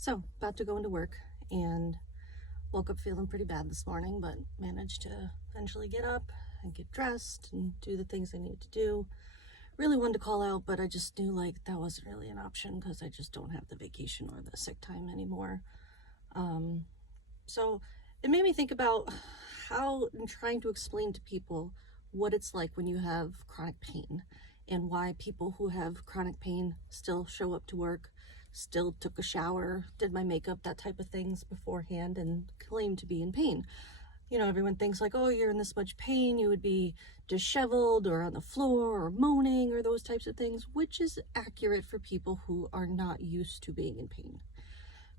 So, about to go into work and woke up feeling pretty bad this morning, but managed to eventually get up and get dressed and do the things I needed to do. Really wanted to call out, but I just knew like that wasn't really an option because I just don't have the vacation or the sick time anymore. So it made me think about how I'm trying to explain to people what it's like when you have chronic pain and why people who have chronic pain still show up to work, still took a shower, did my makeup, that type of things beforehand, and claim to be in pain. You know, everyone thinks like, oh, you're in this much pain, you would be disheveled or on the floor or moaning or those types of things, which is accurate for people who are not used to being in pain.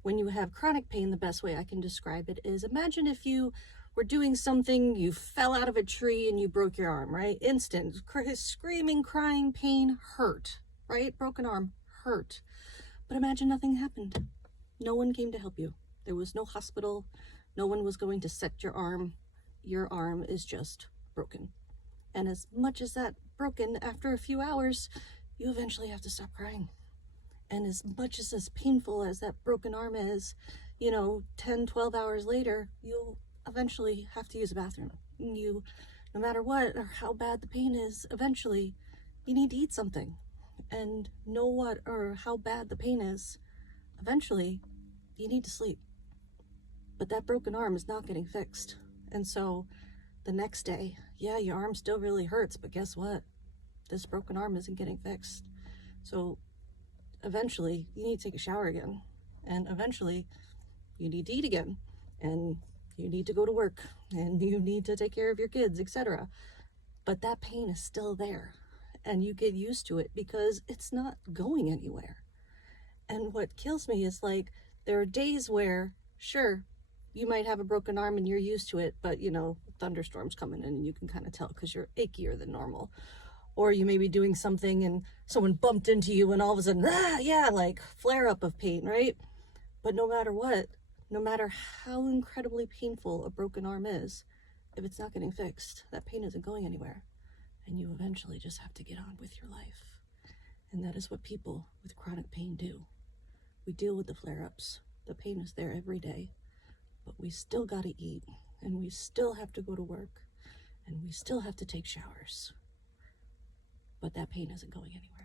When you have chronic pain, the best way I can describe it is imagine if you were doing something, you fell out of a tree and you broke your arm, right? Instant, screaming, crying, pain, hurt, right? Broken arm, hurt. But imagine nothing happened. No one came to help you. There was no hospital. No one was going to set your arm. Your arm is just broken. And as much as that broken, after a few hours, you eventually have to stop crying. And as much as painful as that broken arm is, 10, 12 hours later, you'll eventually have to use a bathroom. No matter what or how bad the pain is, eventually you need to eat something. And know what or how bad the pain is, eventually you need to sleep. But that broken arm is not getting fixed. And so the next day, yeah, your arm still really hurts, but guess what? This broken arm isn't getting fixed. So eventually you need to take a shower again, and eventually you need to eat again, and you need to go to work, and you need to take care of your kids, etc. But that pain is still there, and you get used to it because it's not going anywhere. And what kills me is like there are days where, sure, you might have a broken arm and you're used to it, but thunderstorms coming in and you can kind of tell because you're achier than normal. Or you may be doing something and someone bumped into you and all of a sudden, like flare up of pain, right? But no matter what, no matter how incredibly painful a broken arm is, if it's not getting fixed, that pain isn't going anywhere. And you eventually just have to get on with your life. And that is what people with chronic pain do. We deal with the flare-ups. The pain is there every day, but we still gotta eat, and we still have to go to work, and we still have to take showers. But that pain isn't going anywhere.